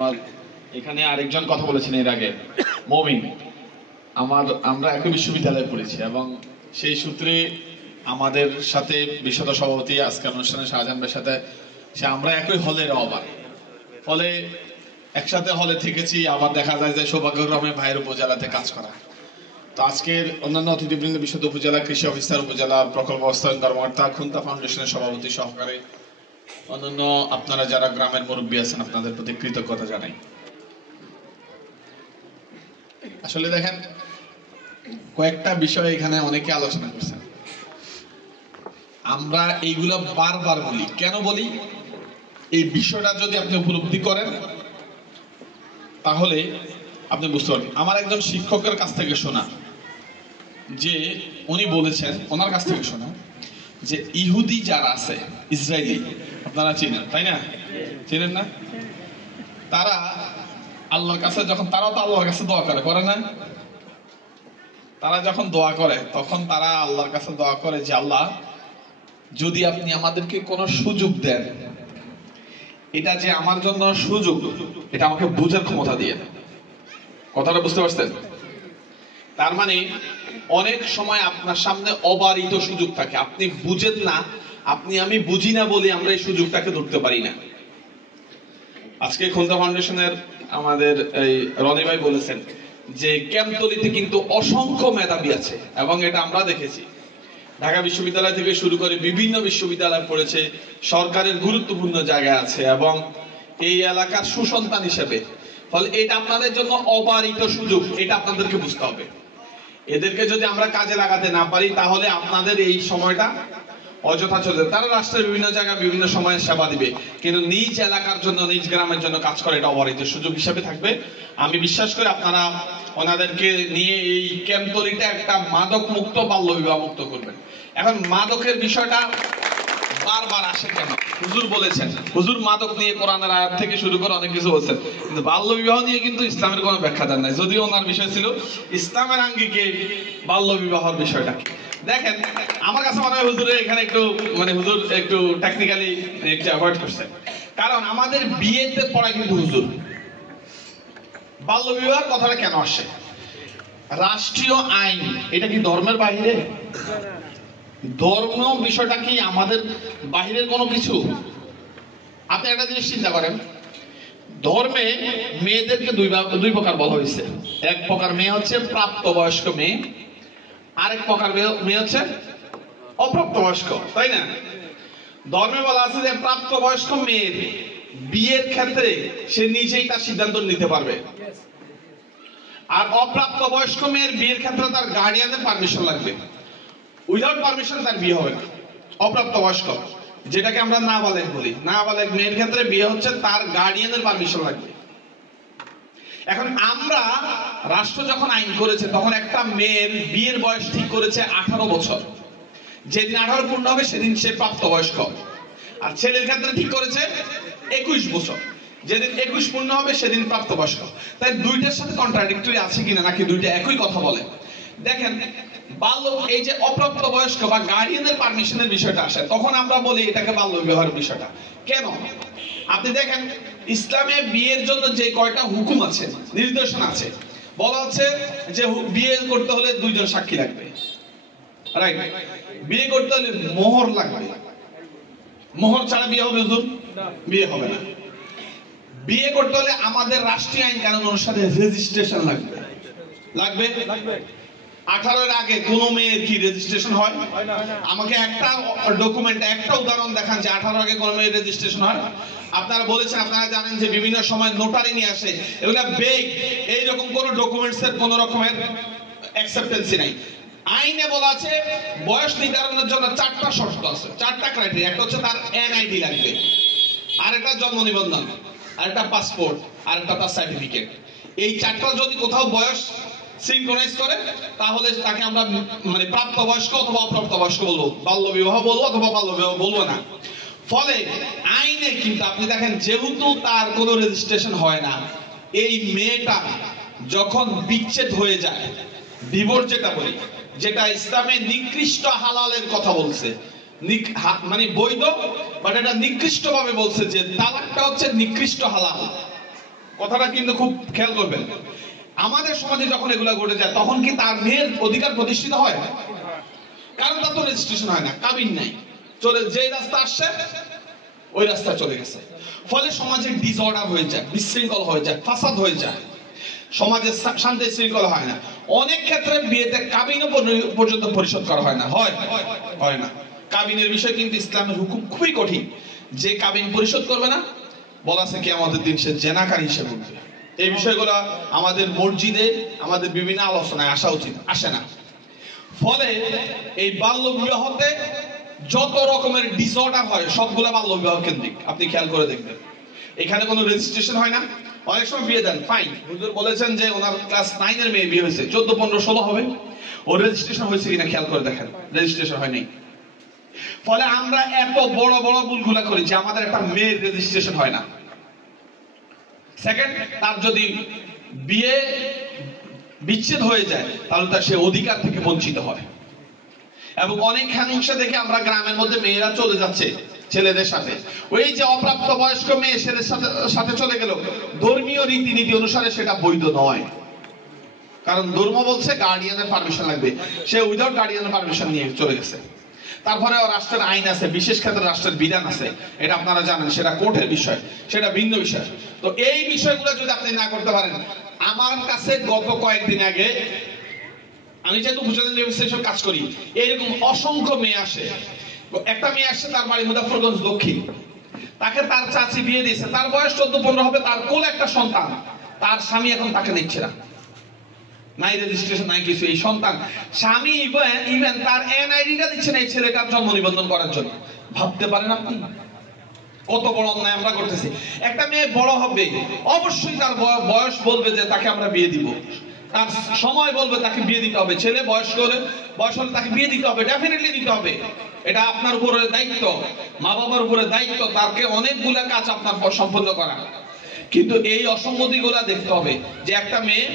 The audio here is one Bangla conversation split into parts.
আমার এখানে আরেকজন কথা বলেছেন এর আগে, মমিন। আমরা একই বিশ্ববিদ্যালয়ে পড়েছি এবং সেই সূত্রে আমাদের সাথে বিশ্বত সভাপতি আজকের অনুষ্ঠানে শাহজাহান ভাইয়ের সাথে আমরা একই হলের অবাক, ফলে একসাথে হলে থেকেছি। আবার দেখা যায় যে সৌভাগ্যক্রমে ভাইয়ের উপজেলাতে কাজ করা। তো আজকের অন্যান্য অতিথিবৃন্দ বিশ্বত উপজেলা কৃষি অফিসার, উপজেলা প্রকল্প বাস্তবায়ন কর্মকর্তা, খুন্তা ফাউন্ডেশনের সভাপতি সহকারে অন্যান্য আপনারা যারা গ্রামের মুরব্বী আছেন, আপনাদের প্রতি কৃতজ্ঞতা জানাই। আসলে দেখেন, কয়েকটা বিষয় এখানে অনেকে আলোচনা করছেন। আমরা এইগুলো বারবার বলি, কেন বলি? এই বিষয়টা যদি আপনি উপলব্ধি করেন তাহলে আপনি বুঝতে পারবেন। আমার একজন শিক্ষকের কাছ থেকে শোনা যে উনি বলেছেন, ওনার কাছ থেকে শোনা যে ইহুদি যারা আছে, ইসরায়েলি, আপনারা চিনেন তাই না? চিনেন না? তারা আল্লাহর কাছে যখন, তারাও তো আল্লাহর কাছে দোয়া করে না? তারা যখন দোয়া করে তখন তারা আল্লাহর কাছে দোয়া করে যে আল্লাহ, যদি আপনি আমাদেরকে কোনো সুযোগ দেন, এটা যে আমার জন্য সুযোগ, এটা আমাকে বুঝার ক্ষমতা দিয়ে দেন। কথাটা বুঝতে পারছেন? তার মানে অনেক সময় আপনার সামনে অবারিত সুযোগ থাকে, আপনি বুঝেন না, আমি বুঝি না বলে আমরা এই সুযোগটাকে ধরতে পারি না। আজকে খুন্তা ফাউন্ডেশনের আমাদের এই রনি ভাই বলেছেন যে ক্যাম্পতলিতে কিন্তু অসংখ্য মেধাবী আছে, এবং এটা আমরা দেখেছি। ঢাকা বিশ্ববিদ্যালয় থেকে শুরু করে বিভিন্ন বিশ্ববিদ্যালয় পড়েছে, সরকারের গুরুত্বপূর্ণ জায়গায় আছে এবং এই এলাকার সুসন্তান হিসেবে। ফলে এটা আপনাদের জন্য অবারিত সুযোগ, এটা আপনাদেরকে বুঝতে হবে। এদেরকে যদি আমরা কাজে লাগাতে না পারি তাহলে আপনাদের এই সময়টা অযথা চলে। তারা রাষ্ট্রের বিভিন্ন জায়গায় বিভিন্ন সময়ে সেবা দিবে, কিন্তু নিজ এলাকার জন্য, নিজ গ্রামের জন্য কাজ করে, এটা অবারিত সুযোগ হিসেবে থাকবে। আমি বিশ্বাস করি আপনারা ওনাদেরকে নিয়ে এই ক্যাম্পতলিটা একটা মাদক মুক্ত, বাল্য বিবাহ মুক্ত করবেন। এখন মাদকের বিষয়টা বারবার আসে কেন? হুজুর বলেছেন, হুজুর মাদক নিয়ে কোরআনের আয়াত থেকে শুরু করে অনেক কিছু বলছেন, কিন্তু বাল্য বিবাহ নিয়ে কিন্তু ইসলামের কোনো ব্যাখ্যা দেন নাই। যদিও ওনার বিষয় ছিল ইসলামের আঙ্গিকে বাল্য বিবাহর বিষয়টা। দেখেন, আমার কাছে মনে হয় হুজুরের এখানে একটু হুজুর একটু টেকনিক্যালি একটু অ্যাভয়েড করছেন। কারণ আমাদের বিয়েতে পড়া কিন্তু হুজুর বাল্য বিবাহ কথাটা কেন আসে? রাষ্ট্রীয় আইন, এটা কি ধর্মের বাইরে? ধর্ম বিষয়টা কি আমাদের বাহিরের কোনো কিছু? আপনি একটা জিনিস চিন্তা করেন, ধর্মে মেয়েদেরকে দুই প্রকার বলা হয়েছে। এক প্রকার মেয়ে হচ্ছে প্রাপ্তবয়স্ক মেয়ে, আরেক প্রকার মেয়ে হচ্ছে অপ্রাপ্তবয়স্ক, তাই না? ধর্মে বলা আছে যে প্রাপ্তবয়স্ক মেয়ের বিয়ের ক্ষেত্রে সে নিজেই তার সিদ্ধান্ত নিতে পারবে, আর অপ্রাপ্তবয়স্ক মেয়ের বিয়ের ক্ষেত্রে তার গার্ডিয়ানের পারমিশন লাগবে। উইদাউট পারমিশন তার বিয়ে হবে না। অপ্রাপ্তবয়স্ক, যেটাকে আমরা নাবালেগ বলি, নাবালেগ মেয়ের ক্ষেত্রে বিয়ে হচ্ছে তার গার্ডিয়ানের পারমিশন লাগবে। এখন আমরা, রাষ্ট্র যখন আইন করেছে তখন একটা মেয়ের বিয়ের বয়স ঠিক করেছে 18 বছর। যেদিন 18 পূর্ণ হবে সেদিন সে প্রাপ্তবয়স্ক। আর ছেলের ক্ষেত্রে ঠিক করেছে 21 বছর, যেদিন 21 পূর্ণ হবে সেদিন প্রাপ্তবয়স্ক। তাই দুইটার সাথে কন্ট্রাডিক্টরি আছে কিনা, নাকি দুইটা একই কথা বলে? দেখেন, বাল্য, এই যে অপ্রাপ্ত বয়স্ক বা গার্ডিয়ানের পারমিশনের বিষয়টা আসে, তখন আমরা বলি এটাকে বাল্য বিবাহের বিষয়টা। কেন? আপনি দেখেন, ইসলামে বিয়ের জন্য যে কয়টা হুকুম আছে, নির্দেশনা আছে, বলা হচ্ছে যে বিয়ে করতে হলে দুইজন সাক্ষী লাগবে, রাইট? বিয়ে করতে হলে মোহর লাগবে, মোহর ছাড়া বিয়ে হবে হুজুর? বিয়ে হবে না। বিয়ে করতে হলে আমাদের রাষ্ট্রীয় আইন কানুন অনুসারে রেজিস্ট্রেশন লাগবে, লাগবে। 18 এর আগে কোন মেয়ের কি রেজিস্ট্রেশন হয়? আমাকে একটা ডকুমেন্ট, একটা উদাহরণ দেখান যে 18 আগে কোন মেয়ের রেজিস্ট্রেশন হয়। আপনারা বলেছেন, আপনারা জানেন যে বিভিন্ন সময় নোটারি নিয়ে আসে, এগুলা বেগ, এইরকম কোন ডকুমেন্টস এর কোন রকমের অ্যাকসেপ্টেন্সি নাই। আইনে বলা আছে বয়স নির্ধারণের জন্য 4টা শর্ত আছে, 4টা ক্রাইটেরিয়া। একটা হচ্ছে তার এনআইডি লাগবে, আরেকটা জন্ম নিবন্ধন, আরেকটা পাসপোর্ট, আরেকটা তার সার্টিফিকেট। এই 4টা যদি কোথাও বয়স সিনক্রোনাইজ করে তাহলে তাকে আমরা প্রাপ্তবয়স্ক অথবা অপ্রাপ্তবয়স্ক বলবো, বাল্য বিবাহ বলবো অথবা বাল্য বিবাহ বলবো না। ফলে আইনে কিন্তু আপনি দেখেন, যেহেতু তার কোনো রেজিস্ট্রেশন হয় না, এই মেয়েটা যখন বিচ্ছেদ হয়ে যায়, ডিভোর্স যেটা বলি, যেটা ইসলামে নিকৃষ্ট হালালের কথা বলছে, বৈধ, বাট এটা নিকৃষ্ট ভাবে বলছে যে তালাকটা হচ্ছে নিকৃষ্ট হালাল। কথাটা কিন্তু খুব খেয়াল করবেন। আমাদের সমাজে যখন এগুলা ঘটে যায় তখন কি তার মেয়ের অধিকার প্রতিষ্ঠিত হয়? কারণ তার তো রেজিস্ট্রেশন হয় না, কাবিন নাই, চলে যে রাস্তা আসছে ওই রাস্তায় চলে গেছে। ফলে সমাজে ডিসঅর্ডার হয়ে যায়, বিশৃঙ্খল হয়ে যায়, ফাসাদ হয়ে যায়, সমাজে শান্তি শৃঙ্খলা হয় না। অনেক ক্ষেত্রে বিয়েতে কাবিনও পর্যন্ত পরিশোধ করা হয় না, হয় না। কাবিনের বিষয় কিন্তু ইসলামের হুকুম খুবই কঠিন। যে কাবিন পরিশোধ করবে না, বলা আছে কিয়ামতের দিন সে জেনাকারী হিসেবে উঠবে। এই বিষয়গুলো আমাদের মসজিদে, আমাদের বিভিন্ন আলোচনায় আসা উচিত, আসে না। ফলে এই বাল্য বিবাহতে যত রকমের ডিসঅর্ডার হয় সবগুলা বাল্য বিবাহ কেন্দ্রিক। আপনি খেয়াল করে দেখবেন, এখানে কোনো রেজিস্ট্রেশন হয় না। অনেক সময় বিয়ে দেন, ফাইন, হুজুর বলেছেন যে ওনার ক্লাস 9 এর মেয়ে বিয়ে হয়েছে, 14, 15, 16 হবে, ওর রেজিস্ট্রেশন হয়েছে কিনা খেয়াল করে দেখেন, রেজিস্ট্রেশন হয়নি। ফলে আমরা এত বড় বড় ভুলগুলা করি যে আমাদের একটা মেয়ের রেজিস্ট্রেশন হয় না। সেকেন্ড, তার যদি বিয়ে বিচ্ছেদ হয়ে যায় তাহলে তার সে অধিকার থেকে বঞ্চিত হয়। এবং অনেক অংশে দেখে আমরা গ্রামের মধ্যে মেয়েরা চলে যাচ্ছে ছেলেদের সাথে, ওই যে অপ্রাপ্ত বয়স্ক মেয়ে ছেলের সাথে চলে গেল, ধর্মীয় রীতিনীতি অনুসারে সেটা বৈধ নয়। কারণ ধর্ম বলছে গার্ডিয়ানের পারমিশন লাগবে, সে উইদাউট গার্ডিয়ানের পারমিশন নিয়ে চলে গেছে। তারপরে রাষ্ট্রের আইন আছে, বিশেষ ক্ষেত্রে রাষ্ট্রের বিধান আছে, এটা আপনারা জানেন, সেটা কোর্টের বিষয়, সেটা ভিন্ন বিষয়। তো এই বিষয়গুলো যদি আপনি না করতে পারেন, আমার কাছে গত কয়েকদিন আগে, আমি যেহেতু উপজেলা নির্বাচন কাজ করি, এরকম অসংখ্য মেয়ে আসে। একটা মেয়ে আসছে, তার বাড়ি মুজাফফরগঞ্জ দক্ষিণ, তাকে তার চাচি বিয়ে দিয়েছে, তার বয়স 14-15 হবে, তার কোলে একটা সন্তান, তার স্বামী এখন তাকে নিচ্ছে না, নাই রেজিস্ট্রেশন নাই কিছু। এই সন্তান স্বামী ইভেন তার এনআইডিটা দিচ্ছে না এই ছেলেটার জন্ম নিবন্ধন করার জন্য। ভাবতে পারেন আপনি কত বড় অন্যায় আমরা করতেছি। একটা মেয়ে বড় হবে, অবশ্যই তার বয়স বলবে যে তাকে আমরা বিয়ে দিব, তার সময় বলবে তাকে বিয়ে দিতে হবে। ছেলে বয়স হলে তাকে বিয়ে দিতে হবে, ডেফিনেটলি দিতে হবে। এটা আপনার উপরে দায়িত্ব, মা বাবার উপরে দায়িত্ব, তাকে অনেকগুলা কাজ আপনার সম্পন্ন করা। কিন্তু এই অসঙ্গতিগুলা দেখতে হবে যে একটা মেয়ে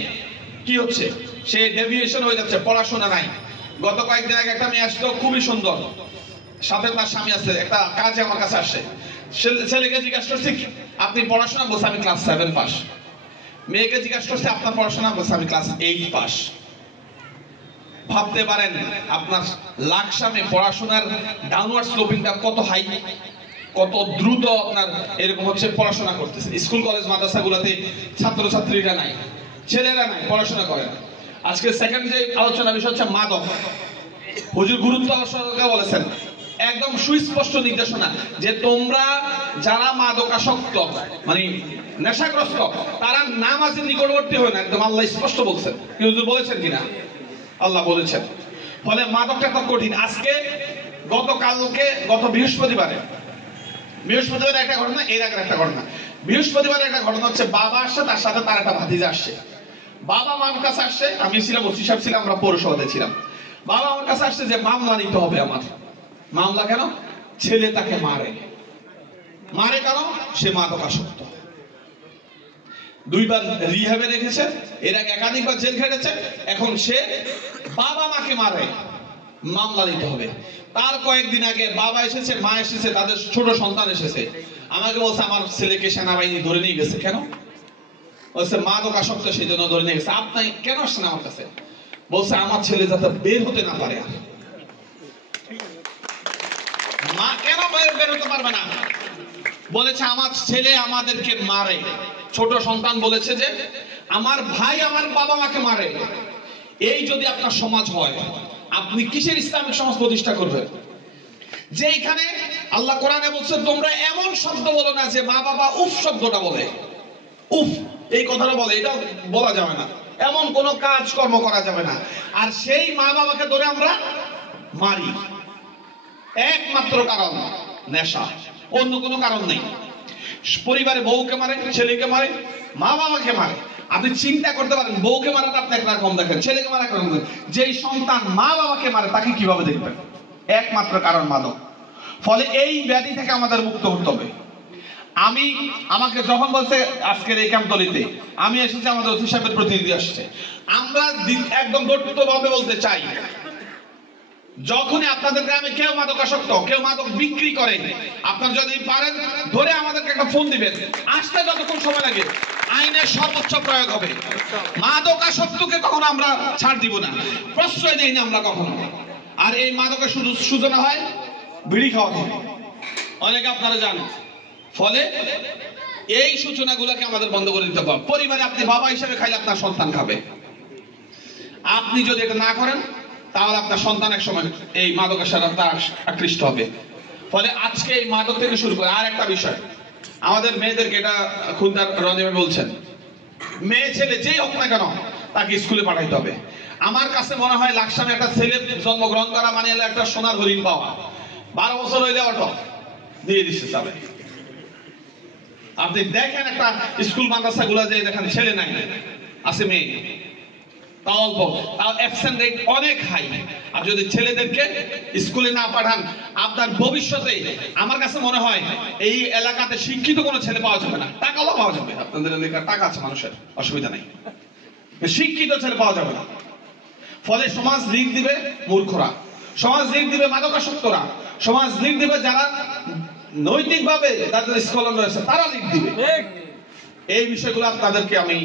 কি হচ্ছে, সে ডেভিয়েশন হয়ে যাচ্ছে, পড়াশোনা নাই। গত কয়েকদিন আগে একটা মেয়ে আসতো, খুবই সুন্দর, সাথে তার স্বামী আছে, একটা কাজে আমার কাছে আসে। ছেলেকে জিজ্ঞাসা করছে আপনি পড়াশোনা, বলছে আমি ক্লাস 7 পাস। মেয়েকে জিজ্ঞাসা করছে আপনার পড়াশোনা, বলছে আমি ক্লাস 8 পাস। ভাবতে পারেন আপনার লাকসামে পড়াশোনার ডাউনওয়ার্ড স্লোপিংটা কত হাই, কত দ্রুত আপনার এরকম হচ্ছে পড়াশোনা করতেছে। স্কুল কলেজ মাদ্রাসাগুলোতে ছাত্রছাত্রীরা নাই, ছেলেরা নাই, পড়াশোনা করে না। আজকে সেকেন্ড যে আলোচনা বিষয় হচ্ছে মাদক। হুজুর গুরুত্ব সহকারে বলেছেন, একদম সুস্পষ্ট নির্দেশনা যে তোমরা যারা মাদকাসক্ত মানে নেশাগ্রস্ত, তারা নামাজের নিকটবর্তী হয় না। একদম আল্লাহ স্পষ্ট বলছেন, হুজুর বলেছেন কিনা? আল্লাহ বলেছেন। ফলে মাদকটা তো কঠিন। আজকে গত বৃহস্পতিবারে একটা ঘটনা, এর আগের একটা ঘটনা। বৃহস্পতিবারে একটা ঘটনা হচ্ছে, বাবা আসছে, তার সাথে তার একটা ভাতিজা আসছে। বাবা মার কাছে আসছে, আমি ছিলাম, ওসি সাহেব ছিলাম, আমরা পৌরসভাতে ছিলাম। বাবা আমার কাছে আসছে যে মামলা নিতে হবে আমার। মামলা কেন? ছেলে তাকে মারে কেন? সে মাদকাসক্ত। 2 বার রিহ্যাবে রেখেছে, এর আগে একাধিকবার জেল খেটেছে। এখন সে বাবা মাকে মারে, মামলা নিতে হবে। তার কয়েকদিন আগে বাবা এসেছে, মা এসেছে, তাদের ছোট সন্তান এসেছে, আমাকে বলছে আমার ছেলেকে সেনাবাহিনী ধরে নিয়ে গেছে। কেন? বলছে মাদকাসক্ত, সেই জন্য ধরে নিয়ে গেছে। আপনি কেন আসছেন আমার কাছে? বলছে আমার ছেলে যাতে বের হতে না পারে। মা কেন বের হতে পারবে না? বলেছে আমার ছেলে আমাদেরকে মারে। ছোট সন্তান বলেছে যে আমার ভাই আমার বাবা মাকে মারে। এই যদি আপনার সমাজ হয়, আপনি কিসের ইসলামিক সমাজ প্রতিষ্ঠা করবেন? যে এখানে আল্লাহ কোরআনে বলছে তোমরা এমন শব্দ বলো না যে মা বাবা উফ শব্দটা বলে, উফ এই কথাটা বলে, এটা বলা যাবে না। এমন কোন কাজ কর্ম করা যাবে না। আর সেই মা বাবাকে ধরে আমরা মারি, একমাত্র কারণ নেশা, অন্য কোনো কারণ নেই। পরিবারে বউকে মারে, ছেলেকে মারে, মা বাবাকে মারে। আপনি চিন্তা করতে পারেন, বউকে মারাটা আপনি একরকম দেখেন, ছেলেকে মারা একরকম দেখেন। যেই সন্তান মা বাবাকে মারে তাকে কিভাবে দেখবেন? একমাত্র কারণ মাদক। ফলে এই ব্যাধি থেকে আমাদের মুক্ত হতে হবে। আমাকে যখন বলছে আজকের এই ক্যাম্পতলিতে আমি এসেছি, আমাদের ওসি সাহেবের প্রতিনিধি আসছে, আমরা একদম দৃঢ়ভাবে বলতে চাই, যখনই আপনাদের গ্রামে কেউ মাদকাসক্ত, কেউ মাদক বিক্রি করে, আপনারা যদি পারেন ধরে আমাদেরকে একটা ফোন দিবেন। আসতে যতক্ষণ সময় লাগে আইনের সর্বোচ্চ প্রয়োগ হবে। মাদকাসক্তকে কখনো আমরা ছাড় দিব না, প্রশ্রয় দেই না আমরা কখনো। আর এই মাদকের শুধু সূচনা হয় বিড়ি খাওয়া থেকে, অনেকে আপনারা জানেন। ফলে এই সূচনাগুলোকে আমাদের বন্ধ করে দিতে হবে। পরিবারে আপনি বাবা হিসেবে খাইলে আপনার সন্তান খাবে, আপনি যদি এটা না করেন তাহলে আপনার সন্তান এক সময় এই মাদকের সাথে আকৃষ্ট হবে। ফলে আজকে এই মাদক থেকে শুরু করে আর একটা বিষয়, আমাদের মেয়েদেরকে, এটা খুলনার রনিমে বলছেন, মেয়ে ছেলে যেই হোক না কেন তাকে স্কুলে পাঠাইতে হবে। আমার কাছে মনে হয় লাকসামে একটা ছেলে জন্মগ্রহণ করা মানে একটা সোনার হরিণ পাওয়া। 12 বছর হইলে অটো দিয়ে দিচ্ছে চালে। আপনি দেখেন একটা স্কুল মাদ্রাসা গুলা যে দেখেন ছেলে নাই, আছে মেয়ে, তাও অল্প, তাও অ্যাবসেন্ট রেট অনেক হাই। আর যদি ছেলেদেরকে স্কুলে না পাঠান, আপনার ভবিষ্যতে আমার কাছে মনে হয় এই এলাকাতে শিক্ষিত কোনো ছেলে পাওয়া যাবে না। টাকাও পাওয়া যাবে, আপনাদের এলাকার টাকা আছে মানুষের, অসুবিধা নেই, শিক্ষিত ছেলে পাওয়া যাবে না। ফলে সমাজ লিড দিবে মূর্খরা, সমাজ লিড দিবে মাদকাসক্তরা, সমাজ লিড দিবে যারা নৈতিকভাবে তাদের স্কলার রয়েছে, তারা লিড দিবে। এই বিষয়গুলো আপনাদেরকে আমি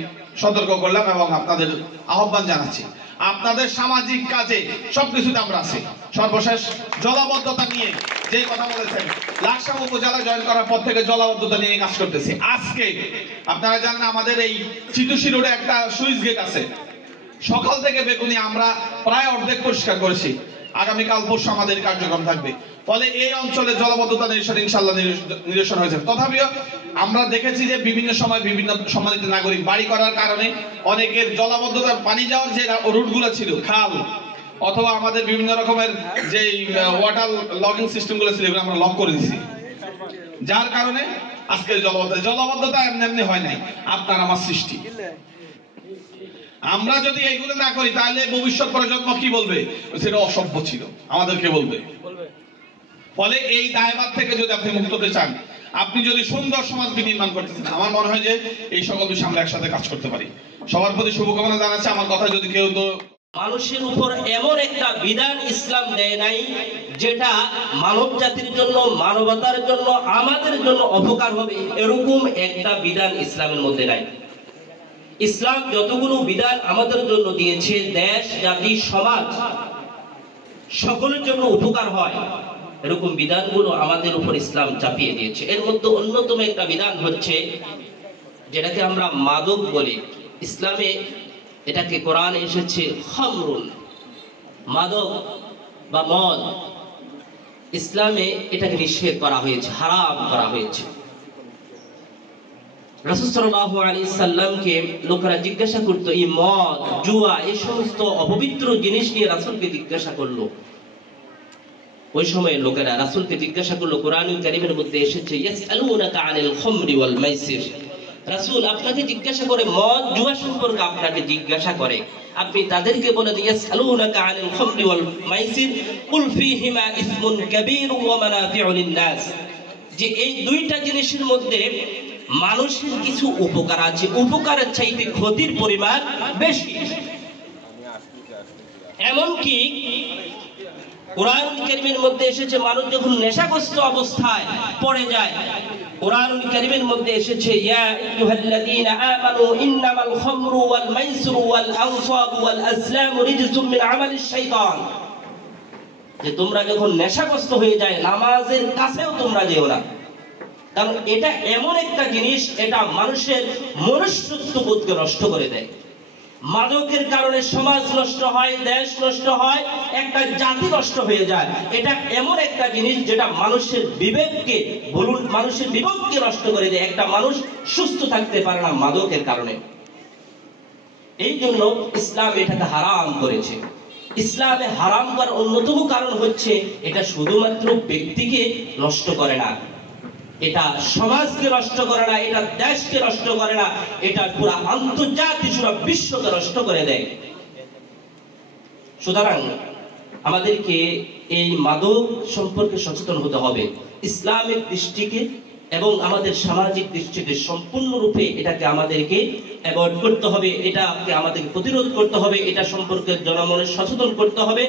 সতর্ক করলাম এবং আপনাদের আহ্বান জানাচ্ছি। আপনাদের সামাজিক কাজে সবকিছুতে আমরা আছি। সর্বশেষ জলাবদ্ধতা নিয়ে যে কথা বলেছেন, লাকসাম উপজেলা জয়েন করার পর থেকে জলাবদ্ধতা নিয়ে কাজ করতেছি। আজকে আপনারা জানেন আমাদের এই চিতুশি রোডে একটা সুইচ গেট আছে, সকাল থেকে বেগুনি আমরা প্রায় অর্ধেক পরিষ্কার করেছি। আগামীকাল পরশু আমাদের কার্যক্রম থাকবে। ফলে এই অঞ্চলে জলাবদ্ধতা ইনশাআল্লাহ নিরসন হয়েছে। তথাপিও আমরা দেখেছি যে বিভিন্ন সময় বিভিন্ন সম্মানিত নাগরিক বাড়ি করার কারণে অনেকের জলাবদ্ধতা, পানি যাওয়ার যে রুটগুলো ছিল, খাল অথবা আমাদের বিভিন্ন রকমের যে ওয়াটার লগিং সিস্টেম গুলো ছিল, এগুলো আমরা লক করে দিয়েছি। যার কারণে আজকের জলাবদ্ধতা এমনি এমনি হয় নাই, আপনার আমার সৃষ্টি। আমরা যদি এইগুলো না করি তাহলে ভবিষ্যৎ প্রজন্ম কি বলবে? সেটা অসভ্য ছিল, আমাদেরকে বলবে। ফলে এই দায়ভার থেকে যদি আপনি মুক্ত হতে চান, আপনি যদি সুন্দর সমাজ বিনির্মাণ করতে চান, আমার মনে হয় যে এই সকল বিষয়ে আমরা একসাথে কাজ করতে পারি। সবার প্রতি শুভকামনা জানাচ্ছি। আমার কথা যদি কেউ তো মানুষের উপর এমন একটা বিধান ইসলাম দেয় নাই যেটা মানব জাতির জন্য, মানবতার জন্য, আমাদের জন্য অপকার হবে, এরকম একটা বিধান ইসলামের মধ্যে নাই। ইসলাম যতগুলো বিধান আমাদের জন্য দিয়েছে, দেশ, জাতি, সমাজ সকলের জন্য উপকার হয়, এরকম বিধানগুলো আমাদের উপর ইসলাম চাপিয়ে দিয়েছে। এর মধ্যে অন্যতম একটা বিধান হচ্ছে যেটাকে আমরা মাদক বলি। ইসলামে এটাকে কোরআনে এসেছে খামরুন, মাদক বা মদ। ইসলামে এটাকে নিষেধ করা হয়েছে, হারাম করা হয়েছে। রাসূল সাল্লাল্লাহু আলাইহি সাল্লামকে লোকেরা জিজ্ঞাসা করতো, এই মদ, জুয়া, এই সমস্ত অপবিত্র জিনিস নিয়ে রাসূলকে জিজ্ঞাসা করলো। ওই সময় লোকেরা রাসূলকে জিজ্ঞাসা করলো, কোরআনুল কারীমের মধ্যে এসেছে ইয়াসআলুনাকা আনিল খামরি ওয়াল মাইসির। রাসূল আপনাকে জিজ্ঞাসা করে, মদ জুয়া সম্পর্কে আপনাকে জিজ্ঞাসা করে, আপনি তাদেরকে বলে দিন ইয়াসআলুনাকা আনিল খামরি ওয়াল মাইসির কুল ফীহিমা ইসমুন কাবীর ওয়া মানাফিউ লিন-নাস, যে এই দুইটা জিনিসের মধ্যে মানুষের কিছু উপকার আছে, উপকারের চাইতে ক্ষতির পরিমাণ বেশি। এমনকি কোরআনুল কারীমের মধ্যে এসেছে মানুষ যখন নেশাগ্রস্ত অবস্থায় পড়ে যায়, কোরআনুল কারীমের মধ্যে এসেছে ইয়া আইয়ুহাল্লাযীনা আমানু ইন্নামাল খামরু ওয়াল মাইসিরু ওয়াল আনসাবু ওয়াল আজলামু রিজসুম মিন আমালিশ শাইতান, যে তোমরা যখন নেশাগ্রস্ত হয়ে যায় নামাজের কাছেও তোমরা যেও না। কারণ এটা এমন একটা জিনিস, এটা মানুষের মনুষ্যত্ববোধকে নষ্ট করে দেয়। মাদকের কারণে সমাজ নষ্ট হয়, দেশ নষ্ট হয়, একটা জাতি নষ্ট হয়ে যায়। এটা এমন একটা জিনিস যেটা মানুষের বিবেককে, বলুন, মানুষের বিবেককে নষ্ট করে দেয়। একটা মানুষ সুস্থ থাকতে পারে না মাদকের কারণে। এই জন্য ইসলাম এটাকে হারাম করেছে। ইসলামে হারাম করার অন্যতম কারণ হচ্ছে এটা শুধুমাত্র ব্যক্তিকে নষ্ট করে না, এটা সমাজকে নষ্ট করে না, এটা দেশকে নষ্ট করে না, এটা পুরো আন্তর্জাতিক পুরো বিশ্বকে নষ্ট করে দেয়। সুতরাং আমাদেরকে এই মাদক সম্পর্কে সচেতন হতে হবে। ইসলামিক দৃষ্টিকে এবং আমাদের সামাজিক দৃষ্টিকে সম্পূর্ণরূপে এটাকে আমাদেরকে অ্যাভয়েড করতে হবে, এটাকে আমাদেরকে প্রতিরোধ করতে হবে, এটা সম্পর্কে জনমনের সচেতন করতে হবে,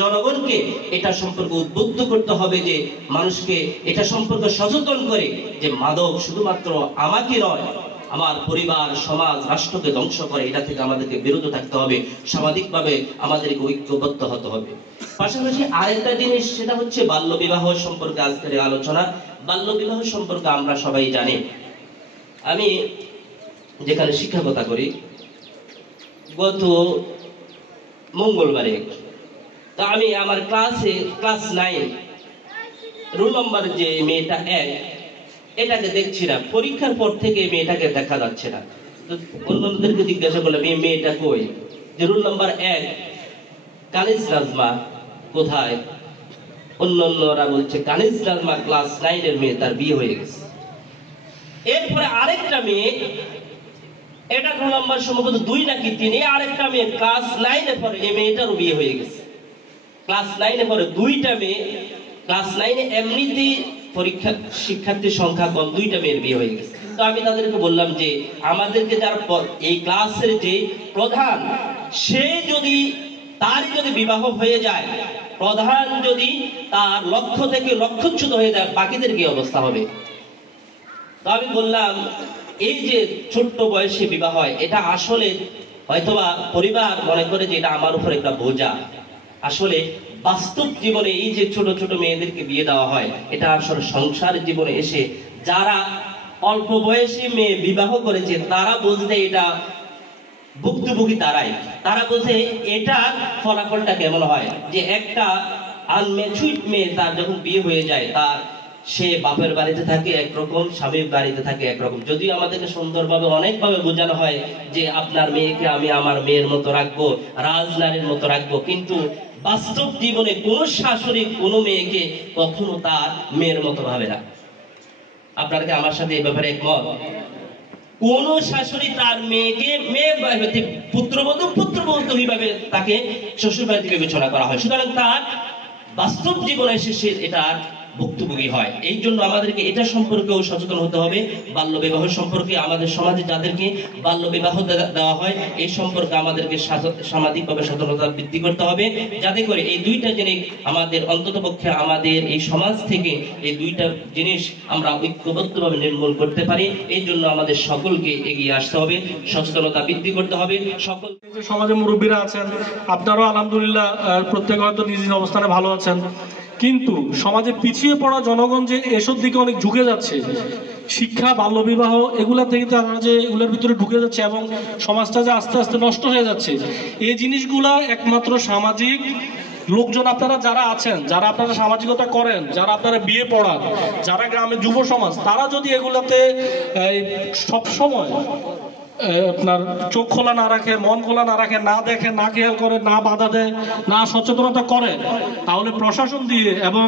জনগণকে এটা সম্পর্কে উদ্বুদ্ধ করতে হবে, যে মানুষকে এটা সম্পর্কে সচেতন করে যে মাদক শুধুমাত্র আমাকে নয়, আমার পরিবার, সমাজ, রাষ্ট্রকে ধ্বংস করে, এটা থেকে আমাদেরকে বিরত থাকতে হবে। সামাজিকভাবে আমাদেরকে ঐক্যবদ্ধ হতে হবে। পাশাপাশি আরেকটা জিনিস, সেটা হচ্ছে বাল্য বিবাহ সম্পর্কে আজকের এই আলোচনা। বাল্য বিবাহ সম্পর্কে আমরা সবাই জানি। আমি যেখানে শিক্ষকতা করি, গত মঙ্গলবারে তো আমি আমার ক্লাসে ক্লাস 9 রোল নম্বর যে মেয়েটা 1, এটাকে দেখছিলাম। পরীক্ষার পর থেকে মেয়েটাকে দেখা যাচ্ছে না। তো অন্যদেরকে জিজ্ঞাসা করলাম, এই মেয়েটা কই? যে রোল নম্বর 1 কানিজ নাজমা কোথায়? অন্যরা বলছে কানিজ নাজমা ক্লাস 9 এর মেয়ে, তার বিয়ে হয়ে গেছে। এরপরে আরেকটা মেয়ে, এটা রোল নাম্বার সম্ভবত 2 নাকি 3, আরেকটা মেয়ে ক্লাস 9 এ পড়ে, এই মেয়েটারও বিয়ে হয়ে গেছে। ক্লাস 9 এ পড়ে 2টা মেয়ে, ক্লাস 9 এ এমনিতেই পরীক্ষা শিক্ষার্থীর সংখ্যা কম, 2টা মেয়ের বিয়ে হয়ে গেছে। তো আমি তাদেরকে বললাম যে আমাদেরকে যারা এই ক্লাসের যে প্রধান, সে যদি তারই যদি বিবাহ হয়ে যায়, প্রধান যদি তার লক্ষ্য থেকে লক্ষ্যচ্যুত হয়ে যায়, বাকিদের কি অবস্থা হবে? তো আমি বললাম, এই যে ছোট্ট বয়সে বিবাহ হয়, এটা আসলে হয়তোবা পরিবার মনে করে যে এটা আমার উপর একটা বোঝা। আসলে বাস্তব জীবনে এই যে ছোট ছোট মেয়েদেরকে বিয়ে দেওয়া হয়, এটা আসলে সংসার জীবনে এসে যারা অল্প বয়সে মেয়ে বিবাহ করেছে, তারা বুঝতে এটা ভুক্তভোগী তারা বোঝে এটার ফলাফলটা কেমন হয়। যে একটা আনম্যাচুইড মেয়ে, তার যখন বিয়ে হয়ে যায়, তার সে বাপের বাড়িতে থাকে একরকম, স্বামীর বাড়িতে থাকে একরকম। যদিও আমাদেরকে সুন্দরভাবে অনেকভাবে বোঝানো হয় যে আপনার মেয়েকে আমি আমার মেয়ের মতো রাখবো, রাজনারীর মতো রাখবো, কিন্তু বাস্তব জীবনে কোন শাশুড়ি কোন মেয়েকে কখনো তার মেয়ের মতো ভাবে না। আপনারা কি আমার সাথে এই ব্যাপারে একমত? কোন শাশুড়ি তার মেয়েকে পুত্রবধূ হিসাবে তাকে শ্বশুর বাড়িতে বিবেচনা করা হয়। সুতরাং তার বাস্তব জীবনে এসে এটা ভুক্তভোগী হয়। এই জন্য আমাদেরকে এটা সম্পর্কেও সচেতন হতে হবে। বাল্য বিবাহ সম্পর্কে আমাদের সমাজে যাদেরকে বাল্য বিবাহ দেওয়া হয়, এই সম্পর্কে আমাদেরকে সামাজিকভাবে সচেতনতা বৃদ্ধি করতে হবে, যাতে করে এই 2টা জিনিস আমাদের অন্ততপক্ষে আমাদের এই সমাজ থেকে এই 2টা জিনিস আমরা ঐক্যবদ্ধভাবে নির্মূল করতে পারি। এই জন্য আমাদের সকলকে এগিয়ে আসতে হবে, সচেতনতা বৃদ্ধি করতে হবে। সকল যে সমাজে মুরব্বীরা আছেন, আপনারাও আলহামদুলিল্লাহ প্রত্যেকে হয়তো নিজ নিজ অবস্থানে ভালো আছেন, কিন্তু সমাজে পিছিয়ে পড়া জনগণ যে এসব দিকে অনেক ঝুঁকে যাচ্ছে, শিক্ষা, বাল্যবিবাহ এগুলা থেকে তারা যে এগুলোর ভিতরে ঢুকে যাচ্ছে এবং সমাজটা যে আস্তে আস্তে নষ্ট হয়ে যাচ্ছে, এই জিনিসগুলা একমাত্র সামাজিক লোকজন, আপনারা যারা আছেন, যারা আপনারা সামাজিকতা করেন, যারা আপনারা বিয়ে পড়ান, যারা গ্রামে যুব সমাজ, তারা যদি এগুলাতে সবসময় আপনার চোখ খোলা না রাখে, মন খোলা না রাখে, না দেখে, না খেয়াল করে, না বাধা দেয়, না সচেতনতা করে, তাহলে প্রশাসন দিয়ে এবং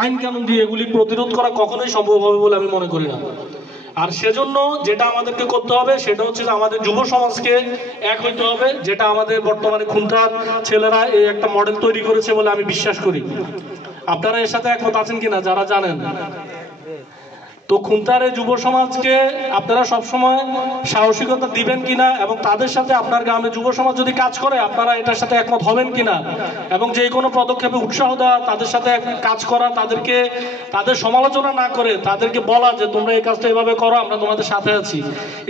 আইন কানুন দিয়ে এগুলি প্রতিরোধ করা কখনোই সম্ভব হবে বলে আমি মনে করি না। আর সেজন্য যেটা আমাদেরকে করতে হবে সেটা হচ্ছে যে আমাদের যুব সমাজকে এক হইতে হবে, যেটা আমাদের বর্তমানে খুলনার ছেলেরা এই একটা মডেল তৈরি করেছে বলে আমি বিশ্বাস করি। আপনারা এর সাথে একমত আছেন কিনা যারা জানেন? তো খুলনার এই যুব সমাজকে আপনারা সবসময় সাহসিকতা দিবেন কিনা, এবং তাদের সাথে আপনার গ্রামে যুব সমাজ যদি কাজ করে আপনারা এটার সাথে একমত হবেন কিনা, এবং যে কোনো পদক্ষেপে উৎসাহ দেওয়া, তাদের সাথে কাজ করা, তাদেরকে তাদের সমালোচনা না করে তাদেরকে বলা যে তোমরা এই কাজটা এভাবে করো, আমরা তোমাদের সাথে আছি।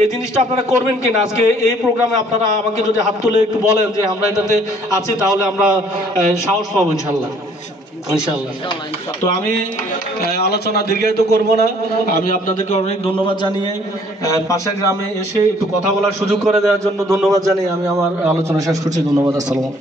এই জিনিসটা আপনারা করবেন কিনা? আজকে এই প্রোগ্রামে আপনারা আমাকে যদি হাত তুলে একটু বলেন যে আমরা এটাতে আছি, তাহলে আমরা সাহস পাবো ইনশাল্লাহ। তো আমি আলোচনা দীর্ঘায়িত করব না, আমি আপনাদেরকে অনেক ধন্যবাদ জানিয়ে পাশের গ্রামে এসে একটু কথা বলার সুযোগ করে দেওয়ার জন্য ধন্যবাদ জানিয়ে আমি আমার আলোচনা শেষ করছি। ধন্যবাদ। আসসালাম।